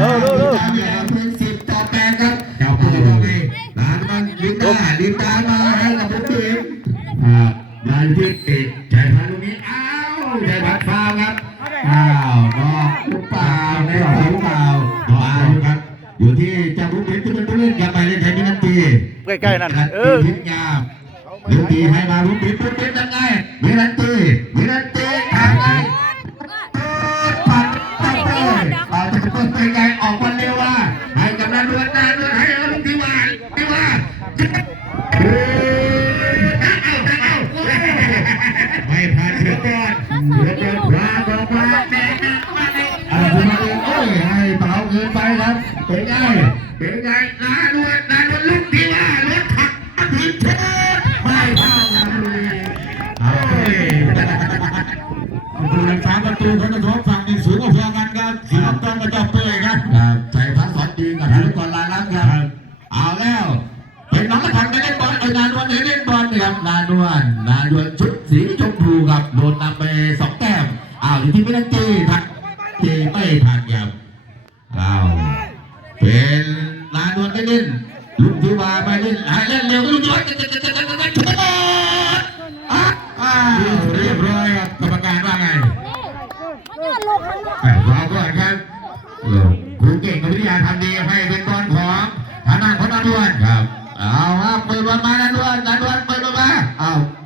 ดูดูดู เป็น10-8ครับเจ้าผู้ก็มีหลานมันลิ้นตามาให้กับผมดูมาที่ใจพันตรงนี้อ้าวใจพันฟาวครับอ้าวนอกหรือเปล่าในหรือเปล่ามาครับอยู่ที่เจ้าผู้เป็นที่เป็นผู้เล่นกับไปเล่นแทนที่นั่นตี ใกล้ๆนั่นทิ้งยาวเดี๋ยวตีให้มาลุ้นตีปุ๊บเป็นยังไงวิรันตีทางไงปัดตั้งไปเอาจะเปิดไปไงออกวันเร็วว่าให้กำลังเดือดให้เอาลุงที่ว่าไม่ผ่านเดือดร้อนว่าบอกว่าแม่เอาคุณมาเองโอ้ยให้เบาเกินไปครับเป็นไงนาดวนลุงที่ว่ารถถักถึงเชิดไม่เข้าเลยดูแล3ประตูเขาจะท้องฝั่งนี่สูงกว่ากันครับสีน้ำตาลกระจอกเปื่อยครับใส่พัดสอนดีกับทางก่อนลาลักครับเอาแล้วเป็นน้องกระถังไปเล่นบอลนานวันเล่นบอลครับนานวันชุดสีชมพูครับโดนนำไป2 แต้มอยู่ที่ไม่ได้ตีไม่ทันครับเป็นนานวันเล่นลุงที่ว่าไปเล่นเร็วลุงที่ว่าเรียบร้อยครับกรรมการว่าไงรอก่อนครับครูเก่งกับวิทยาทำดีให้เป็นบอลของฐานะของนานวนครับเอาครับเปิดบอลมานานวนเปิดบอลมา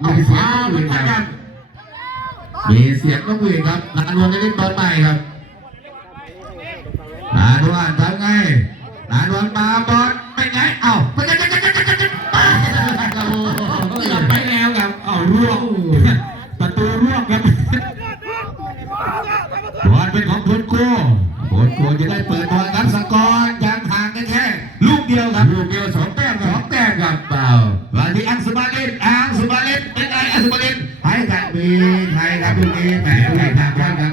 มีเสียงต้องวิ่งครับครับนานวนจะเล่นบอลใหม่ครับนานวนทำไงนานวนมาบอลไปไงไปแล้วครับร่วงประตูร่วงครับบอลเป็นของคนโก้จะได้เปิดบอลครับสกอร์ยังห่างกันแค่ลูกเดียวครับ2 แต้มครับวันที่อังสุบาลินเป็นไงอังสุบาลินให้กับมีไทยครับลูกนี้แหมไทยทางครับ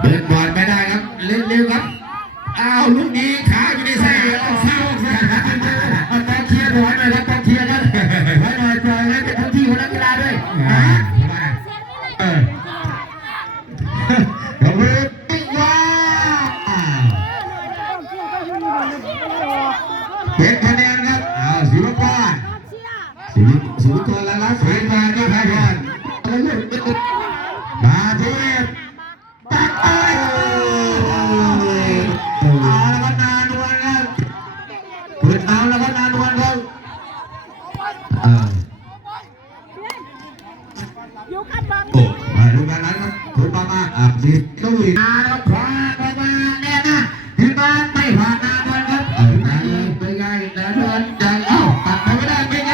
เดินบอลไม่ได้ครับเล่นเร็วครับลูกนี้ขาอยู่ในเส้นเฝ้าต้องเคลียร์หัวหน่อยครับต้องเคลียร์กันหัวหน่อยปล่อยให้เป็นพื้นที่ของนักกีฬาด้วยเก็บคะแนนครับศิลปะละลักสวยงามครับบอลมาเทพตัดไปแล้วก็นานวันครับเปิดแล้วก็นานวันครับมาดูกันนะครับคุณมาดิลุยแล้วขวามาเนี่ยนะที่บ้านไม่ผ่านนานวันครับไปไงนานวันใจตัดไปไม่ได้ไปไง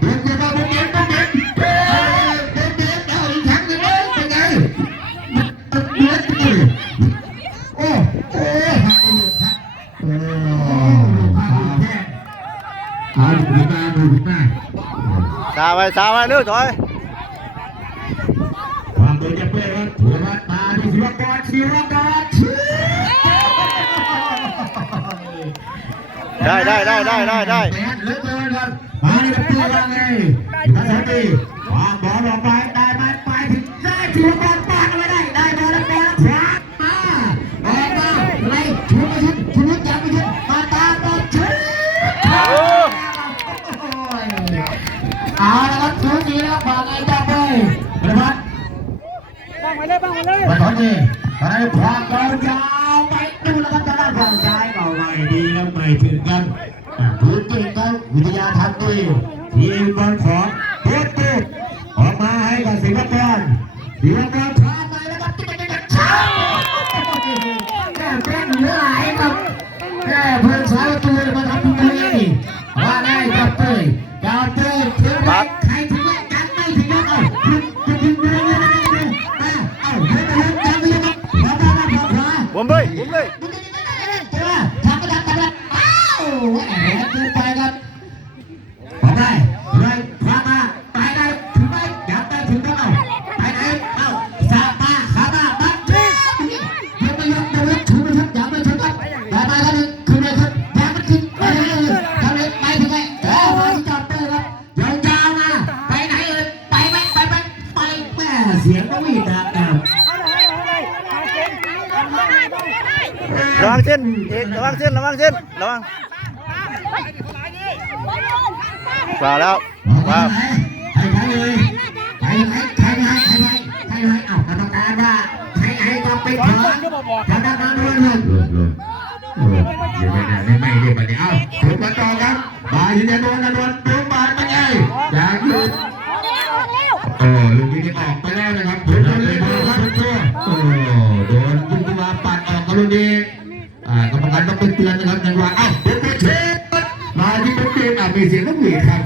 เดินตัวบุกเบียดอีกครั้งหนึ่งไปไงเบียดโอ้หักไปหมดครับดูหน้า ซาไว้เร็วถอยความโดยจะเปิดหัวมาตาดูศิลปะได้เลือกเลยครับมาในประตูว่าไงทัศนีวางบอลออกไปได้ไหมไปถึงได้ถือบอลปาดเอาไว้ได้บอลแล้วขวามาอะไรชูจับไปชุดมาตาบอลชุดเอาละครับชูจีแล้วมาไงจับไปประพัดไปถอนดีไปขวาบอลยาวไปดูแล้วก็จะได้ฝั่งซ้ายเอาไว้ดีแล้วไม่ถึงกันพื้นที่กันวิทยาทัศน์ดีทีมบอลของโค้ชออกมาให้กับศิลปะพาไปแล้วก็ติ๊กช้าแก้เต้นเหลือหลายครับแก้เพื่อนสาวตัวมาทำตัวนี้ว่าได้จับเตยถึงไหมใครถึงไหมกันไม่ถึงแล้วผมเลยทำไปไปครับไปได้เลยพามาไปได้ถึงไหมอยากได้ถึงแล้วไปไหนสาตาขาตาบัดยังไม่ถึงอยากไม่ถึงครับอยากมาแล้วนึงคือไม่ถึงอยากไม่ถึงทำเลยไปถึงไหมไปจับเตอร์ครับยาวมาไปไหนไปแม่เสียงก็วิ่งดัง วังเส้นเอกระวังเส้นระวังเส้นระวังฝ่าแล้ว ว่า ฝ่า ให้ใครเลยใครเอากรรมการว่าให้ก็ไปขอกรรมการด้วยเลยอยู่ไม่ได้ไม่เรียกมาเนี่ยเอาถูกมาต่อครับมาอยู่ในโดนดูบาดเป็นไงอยากอยู่ลูกนี้ออกไปแล้วนะครับถูกเลยครับโดนพุ่งมาปัดออกกรณีกรรมการต้องไปเตือนนะครับจังหวะเอ้าเดี๋ยวเช็ดมาที่เป็นเตือนมีเสียงต้องหวีครับ